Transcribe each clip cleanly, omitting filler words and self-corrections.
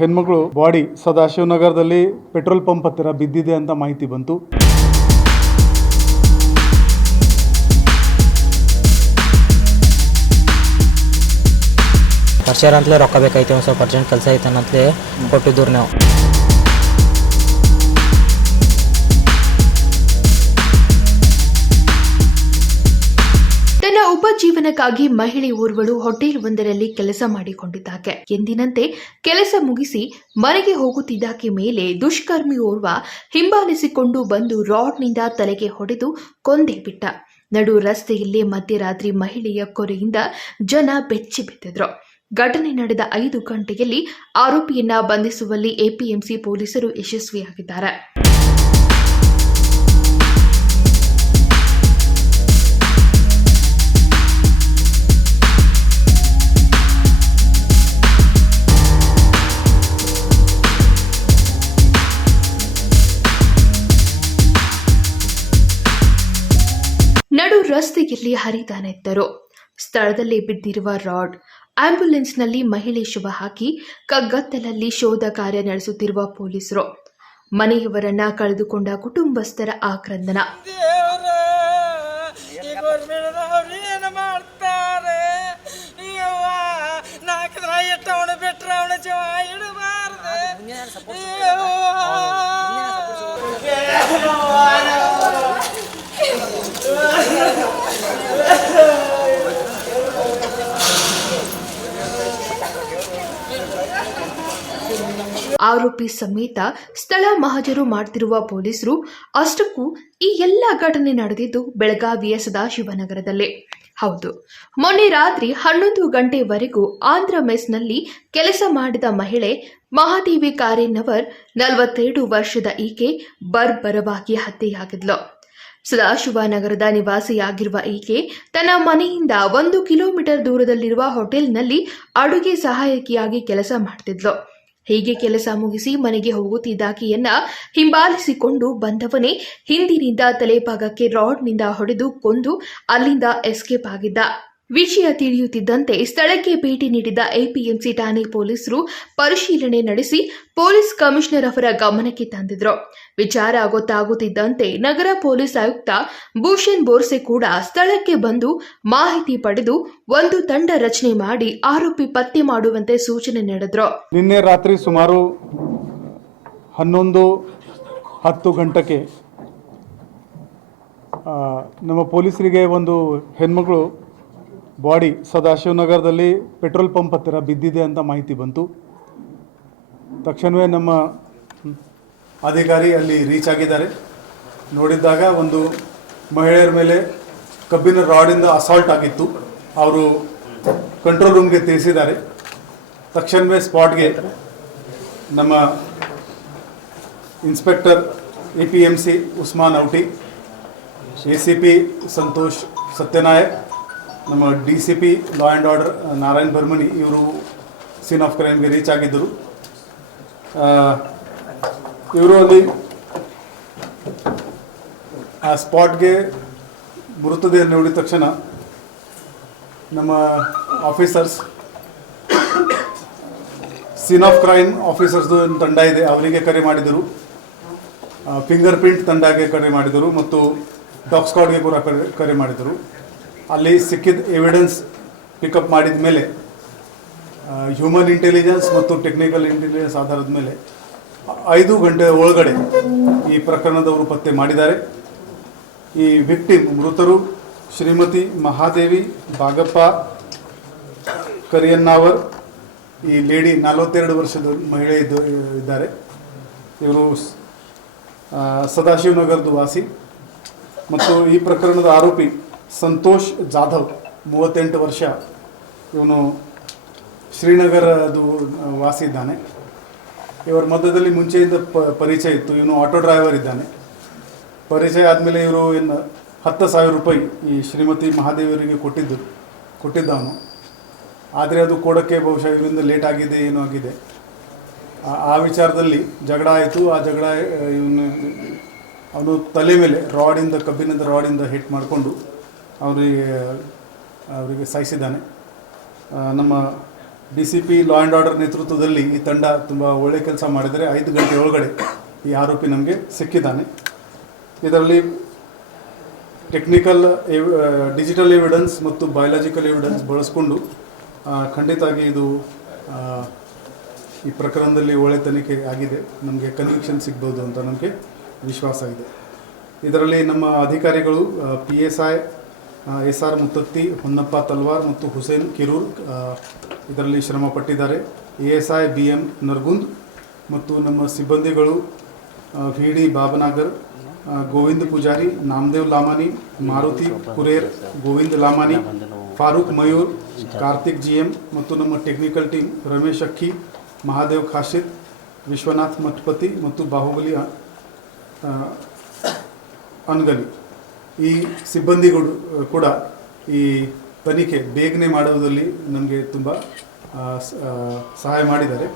ಹೆಣ್ಮಗಳು body ಸದಾಶಿವನಗರದಲ್ಲಿ petrol pump ಹತ್ತಿರ ಬಿದ್ದಿದೆ ಅಂತ ಮಾಹಿತಿ ಬಂತು. ವರ್ಷರ ಅಂತಲೇ ರೊಕ್ಕ ಬೇಕಾಯ್ತು, ಒಂದು ಸ್ವಲ್ಪ ಅರ್ಜೆಂಟ್ ಕೆಲಸ ಐತನಂತಲೇ ಕೊಟ್ಟಿದ್ದೂರು ನಾವು. ತನ್ನ ಉಪಜೀವನಕ್ಕಾಗಿ ಮಹಿಳೆ ಓರ್ವಳು ಹೋಟೆಲ್ ಒಂದರಲ್ಲಿ ಕೆಲಸ ಮಾಡಿಕೊಂಡಿದ್ದಾಕೆ. ಎಂದಿನಂತೆ ಕೆಲಸ ಮುಗಿಸಿ ಮನೆಗೆ ಹೋಗುತ್ತಿದ್ದಾಕೆ ಮೇಲೆ ದುಷ್ಕರ್ಮಿ ಓರ್ವ ಹಿಂಬಾಲಿಸಿಕೊಂಡು ಬಂದು ರಾಡ್ನಿಂದ ತಲೆಗೆ ಹೊಡೆದು ಕೊಂದೇ ಬಿಟ್ಟ. ನಡು ರಸ್ತೆಯಲ್ಲೇ ಮಧ್ಯರಾತ್ರಿ ಮಹಿಳೆಯ ಕೊರೆಯಿಂದ ಜನ ಬೆಚ್ಚಿ ಬಿದ್ದಿದ್ರು. ಘಟನೆ ನಡೆದ 5 ಗಂಟೆಯಲ್ಲಿ ಆರೋಪಿಯನ್ನ ಬಂಧಿಸುವಲ್ಲಿ ಎಪಿಎಂಸಿ ಪೊಲೀಸರು ಯಶಸ್ವಿಯಾಗಿದ್ದಾರೆ. ನಡು ರಸ್ತೆಯಲ್ಲಿ ಹರಿದಾನೆತ್ತರು. ಸ್ಥಳದಲ್ಲೇ ಬಿದ್ದಿರುವ ರಾಡ್, ಆಂಬ್ಯುಲೆನ್ಸ್ನಲ್ಲಿ ಮಹಿಳೆ ಶವ ಹಾಕಿ ಕಗ್ಗತ್ತಲಲ್ಲಿ ಶೋಧ ಕಾರ್ಯ ನಡೆಸುತ್ತಿರುವ ಪೊಲೀಸರು, ಮನೆಯವರನ್ನ ಕಳೆದುಕೊಂಡ ಕುಟುಂಬಸ್ಥರ ಆಕ್ರಂದನ. ಆರೋಪಿ ಸಮೇತ ಸ್ಥಳ ಮಹಜರು ಮಾಡ್ತಿರುವ ಪೊಲೀಸರು. ಅಷ್ಟಕ್ಕೂ ಈ ಎಲ್ಲ ಘಟನೆ ನಡೆದಿದ್ದು ಬೆಳಗಾವಿಯ ಸದಾಶಿವನಗರದಲ್ಲಿ. ಹೌದು, ಮೊನ್ನೆ ರಾತ್ರಿ 11 ಗಂಟೆವರೆಗೂ ಆಂಧ್ರ ಮೆಸ್ನಲ್ಲಿ ಕೆಲಸ ಮಾಡಿದ ಮಹಿಳೆ ಮಹಾದೇವಿ ಕಾರೇನವರ್ 42 ವರ್ಷದ ಈಕೆ ಬರ್ಬರವಾಗಿ ಹತ್ಯೆಯಾಗಿದ್ಲು. ಸದಾಶಿವನಗರದ ನಿವಾಸಿಯಾಗಿರುವ ಈಕೆ ತನ್ನ ಮನೆಯಿಂದ 1 ಕಿಲೋಮೀಟರ್ ದೂರದಲ್ಲಿರುವ ಹೋಟೆಲ್ನಲ್ಲಿ ಅಡುಗೆ ಸಹಾಯಕಿಯಾಗಿ ಕೆಲಸ ಮಾಡ್ತಿದ್ಲು. ಹೀಗೆ ಕೆಲಸ ಮುಗಿಸಿ ಮನೆಗೆ ಹೋಗುತ್ತಿದ್ದಾಕೆಯನ್ನ ಹಿಂಬಾಲಿಸಿಕೊಂಡು ಬಂದವನೇ ಹಿಂದಿನಿಂದ ತಲೆಭಾಗಕ್ಕೆ ರಾಡ್ನಿಂದ ಹೊಡೆದು ಕೊಂದು ಅಲ್ಲಿಂದ ಎಸ್ಕೇಪ್ ಆಗಿದ್ದ. ವಿಷಯ ತಿಳಿಯುತ್ತಿದ್ದಂತೆ ಸ್ಥಳಕ್ಕೆ ಭೇಟಿ ನೀಡಿದ ಎಪಿಎಂಸಿ ಠಾಣೆ ಪೊಲೀಸರು ಪರಿಶೀಲನೆ ನಡೆಸಿ ಪೊಲೀಸ್ ಕಮಿಷನರ್ ಅವರ ಗಮನಕ್ಕೆ ತಂದಿದ್ರು. ವಿಚಾರ ಗೊತ್ತಾಗುತ್ತಿದ್ದಂತೆ ನಗರ ಪೊಲೀಸ್ ಆಯುಕ್ತ ಭೂಷಣ್ ಬೋರ್ಸೆ ಕೂಡ ಸ್ಥಳಕ್ಕೆ ಬಂದು ಮಾಹಿತಿ ಪಡೆದು ಒಂದು ತಂಡ ರಚನೆ ಮಾಡಿ ಆರೋಪಿ ಪತ್ತೆ ಮಾಡುವಂತೆ ಸೂಚನೆ ನೀಡಿದ್ರು. ನಿನ್ನೆ ರಾತ್ರಿ ಸುಮಾರು 11:10 ಗಂಟೆಗೆ ನಮ್ಮ ಪೊಲೀಸರಿಗೆ ಒಂದು ಹೆಣ್ಮಗಳು ಬಾಡಿ ಸದಾಶಿವನಗರದಲ್ಲಿ ಪೆಟ್ರೋಲ್ ಪಂಪ್ ಹತ್ತಿರ ಬಿದ್ದಿದೆ ಅಂತ ಮಾಹಿತಿ ಬಂತು. ತಕ್ಷಣವೇ ನಮ್ಮ ಅಧಿಕಾರಿ ಅಲ್ಲಿ ರೀಚ್ ಆಗಿದ್ದಾರೆ. ನೋಡಿದ್ದಾಗ ಒಂದು ಮಹಿಳೆಯರ ಮೇಲೆ ಕಬ್ಬಿನ ರಾಡಿಂದ ಅಸಾಲ್ಟ್ ಆಗಿತ್ತು. ಅವರು ಕಂಟ್ರೋಲ್ ರೂಮ್ಗೆ ತಿಳಿಸಿದ್ದಾರೆ. ತಕ್ಷಣವೇ ಸ್ಪಾಟ್ಗೆ ನಮ್ಮ inspector APMC Usman Auti, ACP Santosh Satyanayak, ನಮ್ಮ DCP law and order Narayan Barmani ಇವರು ಸೀನ್ ಆಫ್ ಕ್ರೈಮ್ಗೆ ರೀಚ್ ಆಗಿದ್ದರು. ಇವರು ಅಲ್ಲಿ ಆ ಸ್ಪಾಟ್ಗೆ ಮೃತದೇಹ ನೋಡಿದ ತಕ್ಷಣ ನಮ್ಮ ಆಫೀಸರ್ಸ್, ಸೀನ್ ಆಫ್ ಕ್ರೈಮ್ ಆಫೀಸರ್ಸ್ದು ತಂಡ ಇದೆ, ಅವರಿಗೆ ಕರೆ ಮಾಡಿದರು. ಫಿಂಗರ್ ಪ್ರಿಂಟ್ ತಂಡಕ್ಕೆ ಕರೆ ಮಾಡಿದರು ಮತ್ತು ಡಾಗ್ ಸ್ಕ್ವಾಡ್ಗೆ ಕೂಡ ಕರೆ ಮಾಡಿದರು. ಅಲ್ಲಿ ಸಿಕ್ಕಿದ ಎವಿಡೆನ್ಸ್ ಪಿಕಪ್ ಮಾಡಿದ ಮೇಲೆ ಹ್ಯೂಮನ್ ಇಂಟೆಲಿಜೆನ್ಸ್ ಮತ್ತು ಟೆಕ್ನಿಕಲ್ ಇಂಟೆಲಿಜೆನ್ಸ್ ಆಧಾರದ ಮೇಲೆ 5 ಗಂಟೆ ಒಳಗಡೆ ಈ ಪ್ರಕರಣದವರು ಪತ್ತೆ ಮಾಡಿದ್ದಾರೆ. ಈ ವಿಕ್ಟಿಮ್ ಮೃತರು ಶ್ರೀಮತಿ ಮಹಾದೇವಿ ಬಾಗಪ್ಪ ಕರಿಯನ್ನಾವರ್. ಈ ಲೇಡಿ 42 ವರ್ಷದ ಮಹಿಳೆ ಇದ್ದಾರೆ. ಇವರು ಸದಾಶಿವನಗರದ ವಾಸಿ ಮತ್ತು ಈ ಪ್ರಕರಣದ ಆರೋಪಿ ಸಂತೋಷ್ ಜಾಧವ್ 38 ವರ್ಷ. ಇವನು ಶ್ರೀನಗರದು ವಾಸಿ ಇದ್ದಾನೆ. ಇವರ ಮಧ್ಯದಲ್ಲಿ ಮುಂಚೆಯಿಂದ ಪರಿಚಯ ಇತ್ತು. ಇವನು ಆಟೋ ಡ್ರೈವರ್ ಇದ್ದಾನೆ. ಪರಿಚಯ ಆದಮೇಲೆ ಇವರು 10,000 ರೂಪಾಯಿ ಈ ಶ್ರೀಮತಿ ಮಹಾದೇವಿಯವರಿಗೆ ಕೊಟ್ಟಿದ್ದವನು. ಆದರೆ ಅದು ಕೊಡೋಕ್ಕೆ ಬಹುಶಃ ಇವರಿಂದ ಲೇಟ್ ಆಗಿದೆ, ಏನೋ ಆಗಿದೆ. ಆ ವಿಚಾರದಲ್ಲಿ ಜಗಳ ಆಯಿತು. ಆ ಜಗಳ ಅವನು ತಲೆ ಮೇಲೆ ಕಬ್ಬಿಣದ ರಾಡಿಂದ ಹಿಟ್ ಮಾಡಿಕೊಂಡು ಅವರಿಗೆ ಸಾಯಿಸಿದ್ದಾನೆ. ನಮ್ಮ DCP ಲಾ ಆ್ಯಂಡ್ ಆರ್ಡರ್ ನೇತೃತ್ವದಲ್ಲಿ ಈ ತಂಡ ತುಂಬ ಒಳ್ಳೆ ಕೆಲಸ ಮಾಡಿದರೆ 5 ಗಂಟೆ ಒಳಗಡೆ ಈ ಆರೋಪಿ ನಮಗೆ ಸಿಕ್ಕಿದ್ದಾನೆ. ಇದರಲ್ಲಿ ಟೆಕ್ನಿಕಲ್ ಡಿಜಿಟಲ್ ಎವಿಡೆನ್ಸ್ ಮತ್ತು ಬಯೋಲಾಜಿಕಲ್ ಎವಿಡೆನ್ಸ್ ಬಳಸ್ಕೊಂಡು ಖಂಡಿತವಾಗಿ ಇದು ಈ ಪ್ರಕರಣದಲ್ಲಿ ಒಳ್ಳೆ ತನಿಖೆ ಆಗಿದೆ, ನಮಗೆ ಕನ್ವಿಕ್ಷನ್ ಸಿಗ್ಬೋದು ಅಂತ ನಮಗೆ ವಿಶ್ವಾಸ ಇದೆ. ಇದರಲ್ಲಿ ನಮ್ಮ ಅಧಿಕಾರಿಗಳು PSI SR ಮುತ್ತತ್ತಿ, ಹೊನ್ನಪ್ಪ ತಲ್ವಾರ್ ಮತ್ತು ಹುಸೇನ್ ಕಿರೂರ್ ಇದರಲ್ಲಿ ಶ್ರಮ ಪಟ್ಟಿದ್ದಾರೆ. ASI BM ನರ್ಗುಂದ್ ಮತ್ತು ನಮ್ಮ ಸಿಬ್ಬಂದಿಗಳು VD ಬಾಬನಾಗರ್, ಗೋವಿಂದ್ ಪೂಜಾರಿ, ನಾಮದೇವ್ ಲಾಮಾನಿ, ಮಾರುತಿ ಕುರೇರ್, ಗೋವಿಂದ್ ಲಾಮಾನಿ, ಫಾರೂಕ್ ಮಯೂರ್, ಕಾರ್ತಿಕ್ GM ಮತ್ತು ನಮ್ಮ ಟೆಕ್ನಿಕಲ್ ಟೀಮ್ ರಮೇಶ್ ಅಕ್ಕಿ, ಮಹಾದೇವ್ ಖಾಶಿದ್, ವಿಶ್ವನಾಥ್ ಮಠಪತಿ ಮತ್ತು ಬಾಹುಬಲಿ ಅನ್ಗಲಿ ಈ ಸಿಬ್ಬಂದಿಗಳು ಕೂಡ ಈ ತನಿಖೆ ಬೇಗನೆ ಮಾಡುವುದರಲ್ಲಿ ನಮಗೆ ತುಂಬ ಸಹಾಯ ಮಾಡಿದ್ದಾರೆ.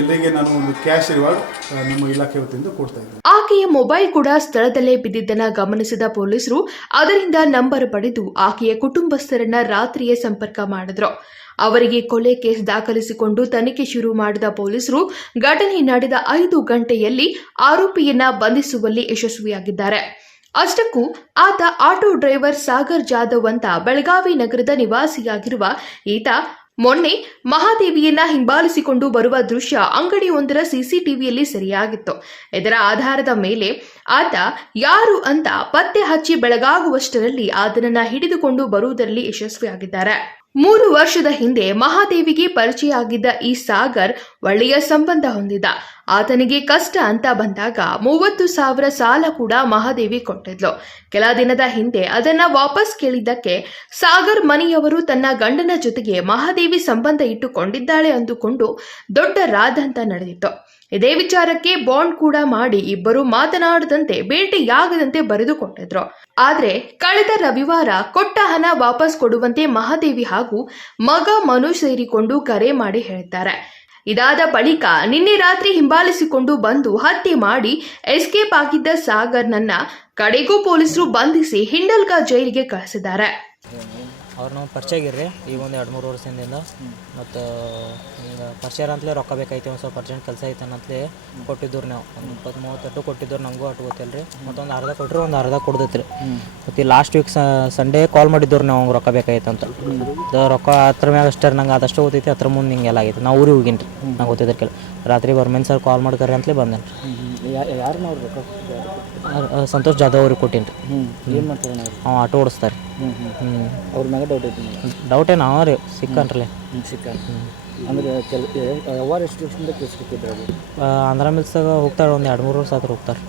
ಎಲ್ಲರಿಗೆ ನಾನು ಒಂದು ಕ್ಯಾಶ್ ರಿವಾರ್ಡ್ ನಮ್ಮ ಇಲಾಖೆ ವತಿಯಿಂದ ಕೊಡ್ತಾ ಇದ್ದೇನೆ. ಆಕೆಯ ಮೊಬೈಲ್ ಕೂಡ ಸ್ಥಳದಲ್ಲೇ ಬಿದ್ದಿದ್ದನ್ನ ಗಮನಿಸಿದ ಪೊಲೀಸರು ಅದರಿಂದ ನಂಬರ್ ಪಡೆದು ಆಕೆಯ ಕುಟುಂಬಸ್ಥರನ್ನ ರಾತ್ರಿಯೇ ಸಂಪರ್ಕ ಮಾಡಿದ್ರು. ಅವರಿಗೆ ಕೊಲೆ ಕೇಸ್ ದಾಖಲಿಸಿಕೊಂಡು ತನಿಖೆ ಶುರು ಮಾಡಿದ ಪೊಲೀಸರು ಘಟನೆ ನಡೆದ 5 ಗಂಟೆಯಲ್ಲಿ ಆರೋಪಿಯನ್ನ ಬಂಧಿಸುವಲ್ಲಿ ಯಶಸ್ವಿಯಾಗಿದ್ದಾರೆ. ಅಷ್ಟಕ್ಕೂ ಆತ ಆಟೋ ಡ್ರೈವರ್ ಸಾಗರ್ ಜಾಧವ್ ಅಂತ ಬೆಳಗಾವಿ ನಗರದ ನಿವಾಸಿಯಾಗಿರುವ ಈತ ಮೊನ್ನೆ ಮಹಾದೇವಿಯನ್ನ ಹಿಂಬಾಲಿಸಿಕೊಂಡು ಬರುವ ದೃಶ್ಯ ಅಂಗಡಿಯೊಂದರ CCTVಯಲ್ಲಿ ಸೆರೆಯಾಗಿತ್ತು. ಇದರ ಆಧಾರದ ಮೇಲೆ ಆತ ಯಾರು ಅಂತ ಪತ್ತೆ ಹಚ್ಚಿ ಬೆಳಗಾಗುವಷ್ಟರಲ್ಲಿ ಆತನನ್ನ ಹಿಡಿದುಕೊಂಡು ಬರುವುದರಲ್ಲಿ ಯಶಸ್ವಿಯಾಗಿದ್ದಾರೆ. 3 ವರ್ಷದ ಹಿಂದೆ ಮಹಾದೇವಿಗೆ ಪರಿಚಯ ಆಗಿದ್ದ ಈ ಸಾಗರ್ ಒಳ್ಳೆಯ ಸಂಬಂಧ ಹೊಂದಿದ್ದ. ಆತನಿಗೆ ಕಷ್ಟ ಅಂತ ಬಂದಾಗ 30,000 ಸಾಲ ಕೂಡ ಮಹಾದೇವಿ ಕೊಟ್ಟಿದ್ಲು. ಕೆಲ ದಿನದ ಹಿಂದೆ ಅದನ್ನ ವಾಪಸ್ ಕೇಳಿದ್ದಕ್ಕೆ ಸಾಗರ್ ಮನೆಯವರು ತನ್ನ ಗಂಡನ ಜೊತೆಗೆ ಮಹಾದೇವಿ ಸಂಬಂಧ ಇಟ್ಟುಕೊಂಡಿದ್ದಾಳೆ ಅಂದುಕೊಂಡು ದೊಡ್ಡ ರಾದಂತ ನಡೆದಿತ್ತು. ಇದೇ ವಿಚಾರಕ್ಕೆ ಬಾಂಡ್ ಕೂಡ ಮಾಡಿ ಇಬ್ಬರು ಮಾತನಾಡದಂತೆ ಭೇಟಿಯಾಗದಂತೆ ಬರೆದುಕೊಟ್ಟಿದ್ರು. ಆದ್ರೆ ಕಳೆದ ರವಿವಾರ ಕೊಟ್ಟ ಹಣ ವಾಪಸ್ ಕೊಡುವಂತೆ ಮಹಾದೇವಿ ಹಾಗೂ ಮಗ ಮನು ಸೇರಿಕೊಂಡು ಕರೆ ಮಾಡಿ ಹೇಳಿದ್ದಾರೆ. ಇದಾದ ಬಳಿಕ ನಿನ್ನೆ ರಾತ್ರಿ ಹಿಂಬಾಲಿಸಿಕೊಂಡು ಬಂದು ಹತ್ಯೆ ಮಾಡಿ ಎಸ್ಕೇಪ್ ಆಗಿದ್ದ ಸಾಗರ್ನನ್ನ ಕಡೆಗೂ ಪೊಲೀಸರು ಬಂಧಿಸಿ ಹಿಂಡಲ್ಗ ಜೈಲಿಗೆ ಕಳಿಸಿದ್ದಾರೆ. ಅವ್ರು ನಾವು ಪರಿಚಯ ಆಗಿರ್ರಿ ಈಗ ಒಂದು 2-3 ವರ್ಷದಿಂದ. ಮತ್ತು ಈಗ ಪರಿಚಯ ಅಂತಲೇ ರೊಕ್ಕ ಬೇಕಾಯ್ತು, ಒಂದು ಸ್ವಲ್ಪ ಅರ್ಜೆಂಟ್ ಕೆಲಸ ಐತೆ ಅನ್ನತ್ಲೇ ಕೊಟ್ಟಿದ್ದು ರೀ. ನಾವು ಒಂದು 20-30 ಕೊಟ್ಟಿದ್ದು ನಮಗೂ ಅಟ್ಟು ಗೊತ್ತಿಲ್ಲ ರೀ. ಮತ್ತೊಂದು ಅರ್ಧ ಕೊಟ್ಟರೆ ಒಂದು ಅರ್ಧ ಕೊಡ್ದೈತೆ ರೀ. ಮತ್ತು ಲಾಸ್ಟ್ ವೀಕ್ ಸಂಡೇ ಕಾಲ್ ಮಾಡಿದ್ದು ರೀ ನಾವು ಹಂಗೆ ರೊಕ್ಕ ಬೇಕಾಯ್ತು ಅಂತ. ಅದು ರೊಕ್ಕ ಹತ್ರ ಮ್ಯಾಗ ಅಷ್ಟೇ ನಂಗೆ ಅದಷ್ಟು ಗೊತ್ತೈತಿ, ಹತ್ರ ಮುಂದೆ ಹಿಂಗೆಲ್ಲ ಆಗೈತೆ. ನಾವು ಊರಿಗೆ ಹೋಗಿನಿ ರೀ, ನಂಗೆ ಗೊತ್ತಿದ್ದ ಕೆಲ ರಾತ್ರಿ ಗೌರ್ಮೆಂಟ್ ಸರ್ ಕಾಲ್ ಮಾಡ್ಕರಿ ಅಂತಲೇ ಬಂದೇನೆ ರೀ. ಯಾರು ನಾವು ರೊಕ್ಕ ಸಂತೋಷ್ ಜಾಧವ್ ಅವ್ರಿಗೆ ಕೊಟ್ಟೀನಿ ರೀ. ಏನು ಮಾಡ್ತಾರೆ ನಾವು ಅವ ಆಟೋ ಓಡಿಸ್ತಾರೆ. ಅವ್ರ ಮ್ಯಾಗ ಡೌಟ್ ಐತಿ. ಡೌಟ್ ಏನು ಅವ ರೀ ಸಿಕ್ಕನ್ರಲ್ಲೇ ಸಿಕ್ಕ ಅಂದ್ರೆ ಯಾವಾರು ಎಷ್ಟು ವರ್ಷದಿಂದ ಕೇಸ್ ಸಿಕ್ಕಿದ್ರು ಅದು ಆಂಧ್ರ ಮಿಲ್ಸಾಗ ಹೋಗ್ತಾರೆ, ಒಂದು 2-3 ವರ್ಷ ಆದ್ರೆ ಹೋಗ್ತಾರೆ.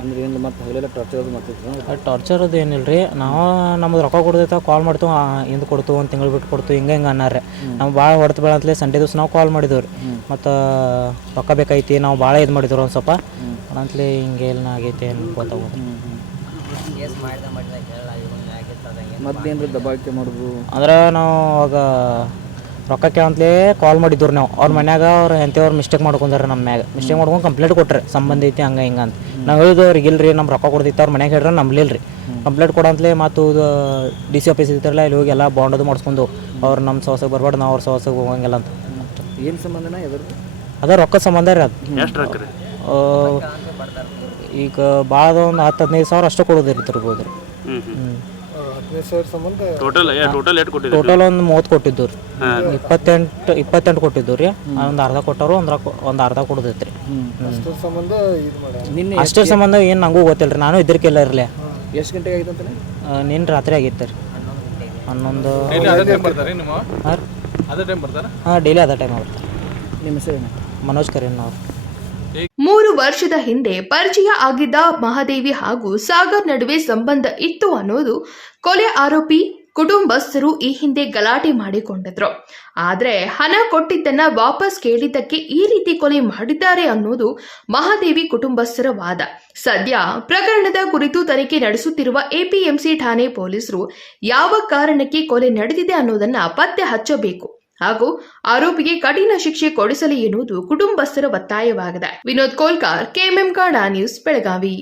ಅಂದ್ರೆ ಏನು ಮತ್ತೆ ಹಗಲೆಲ್ಲ ಟಾರ್ಚರ್ ಅದು ಮಾಡ್ತಿದ್ರು? ಟಾರ್ಚರ್ ಅದು ಏನಿಲ್ಲ ರೀ. ನಾವು ನಮ್ದು ರೊಕ್ಕ ಕೊಡ್ದೈತೆ ಕಾಲ್ ಮಾಡ್ತೀವಿ, ಹಿಂದೆ ಕೊಡ್ತು, ಒಂದು ತಿಂಗಳು ಬಿಟ್ಟು ಕೊಡ್ತು, ಹಿಂಗೆ ಅನ್ನಾರೆ. ನಾವು ಭಾಳ ಹೊಡೆದು ಬೇಡಂತಲೇ ಸಂಡೇ ದಿವಸ ನಾವು ಕಾಲ್ ಮಾಡಿದ್ವಿ ರೀ. ಮತ್ತು ರೊಕ್ಕ ಬೇಕಾಯ್ತಿ, ನಾವು ಭಾಳ ಇದು ಮಾಡಿದ್ರು ಒಂದು ಸ್ವಲ್ಪ ಅಂತಲೇ ಹಿಂಗೆ ಎಲ್ಲ ಆಗೈತೆ ಏನು ಗೊತ್ತಾಗೋದು. ಮತ್ತೇನ್ರಿ ದಬ್ಬಾಳಿಕೆ ಮಾಡೋದು ಅಂದ್ರೆ ನಾವು ಅವಾಗ ರೊಕ್ಕ ಕೇಳಂತಲೇ ಕಾಲ್ ಮಾಡಿದ್ರು ನಾವು. ಅವ್ರ ಮನ್ಯಾಗ ಅವ್ರು ಎಂಥವ್ರು ಮಿಸ್ಟೇಕ್ ಮಾಡ್ಕೊಂಡ್ರೆ ನಮ್ಮ ಮ್ಯಾಗ ಮಿಸ್ಟೇಕ್ ಮಾಡ್ಕೊಂಡು ಕಂಪ್ಲೇಂಟ್ ಕೊಟ್ರೆ ಸಂಬಂಧ ಐತಿ ಹಂಗೆ ಹಿಂಗೆ ಅಂತ. ನಾವು ಹೇಳಿದ್ವಿ ಅವ್ರಿಗೆ ಇಲ್ರಿ ನಮ್ಮ ರೊಕ್ಕ ಕೊಡ್ತೈತೆ. ಅವ್ರ ಮನ್ಯಾಗ ಹೇಳ್ರೆ ನಂಬಲಿಲ್ಲ ರೀ. ಕಂಪ್ಲೇಂಟ್ ಕೊಡಂತಲೇ ಮತ್ತು DC ಆಫೀಸ್ ಇರ್ತಾರಲ್ಲ ಇಲ್ಲಿ ಹೋಗಿ ಎಲ್ಲ ಬಾಂಡ್ ಅದು ಮಾಡಿಸ್ಕೊಂಡು ಅವ್ರು ನಮ್ಮ ಸವಸಕ್ಕೆ ಬರ್ಬಾರ್ದು, ನಾವು ಅವ್ರ ಸವಸಕ್ಕೆ ಹೋಗಂಗಿಲ್ಲ ಅಂತ. ಏನು ಸಂಬಂಧನ ಎದ್ರದ್ದು? ಅದ ರೊಕ್ಕ ಸಂಬಂಧ ರೀ. ಅದು ಈಗ ಭಾಳ ಒಂದು 10-15 ಸಾವಿರ ಅಷ್ಟೇ ಕೊಡೋದಿರ್ತಿರ್ಬೋದು ರೀ. ಟೋಟಲ್ ಒಂದು 30 ಕೊಟ್ಟಿದ್ದು ರೀ. 28 ಕೊಟ್ಟಿದ್ದು ರೀ. ಒಂದು ಅರ್ಧ ಕೊಟ್ಟರು, ಒಂದು ಅರ್ಧ ಕೊಡೋದೈತೆ ರೀ. ಅಷ್ಟೇ ಸಂಬಂಧ ಏನು ನಂಗೂ ಗೊತ್ತಿಲ್ಲ ರೀ. ನಾನು ಇದ್ರಕ್ಕೆಲ್ಲ ಇರಲಿ. ಎಷ್ಟು ಗಂಟೆಗೆ ಆಗಿತ್ತು ಅಂತಾನೆ? ನಿನ್ನೆ ರಾತ್ರಿ ಆಗಿತ್ತು ರೀ 11. ಹಾಂ, ಡೈಲಿ ಅದೇ ಟೈಮ್ ಬರ್ತಾರೆ. ನಿಮ್ಮ ಹೆಸರೇನು? ಮನೋಜ್ ಕರೀನ್ ಅವ್ರು. 3 ವರ್ಷದ ಹಿಂದೆ ಪರಿಚಯ ಆಗಿದ್ದ ಮಹಾದೇವಿ ಹಾಗೂ ಸಾಗರ್ ನಡುವೆ ಸಂಬಂಧ ಇತ್ತು ಅನ್ನೋದು ಕೊಲೆ ಆರೋಪಿ ಕುಟುಂಬಸ್ಥರು ಈ ಹಿಂದೆ ಗಲಾಟೆ ಮಾಡಿಕೊಂಡಿದ್ರು. ಆದ್ರೆ ಹಣ ಕೊಟ್ಟಿದ್ದನ್ನ ವಾಪಸ್ ಕೇಳಿದ್ದಕ್ಕೆ ಈ ರೀತಿ ಕೊಲೆ ಮಾಡಿದ್ದಾರೆ ಅನ್ನೋದು ಮಹಾದೇವಿ ಕುಟುಂಬಸ್ಥರ ವಾದ. ಸದ್ಯ ಪ್ರಕರಣದ ಕುರಿತು ತನಿಖೆ ನಡೆಸುತ್ತಿರುವ APMC ಠಾಣೆ ಪೊಲೀಸರು ಯಾವ ಕಾರಣಕ್ಕೆ ಕೊಲೆ ನಡೆದಿದೆ ಅನ್ನೋದನ್ನ ಪತ್ತೆ ಹಚ್ಚಬೇಕು ಹಾಗೂ ಆರೋಪಿಗೆ ಕಠಿಣ ಶಿಕ್ಷೆ ಕೊಡಿಸಲಿ ಎನ್ನುವುದು ಕುಟುಂಬಸ್ಥರ ಒತ್ತಾಯವಾಗಿದೆ. Vinod Kolkar, KMM Kannada news, Belagavi.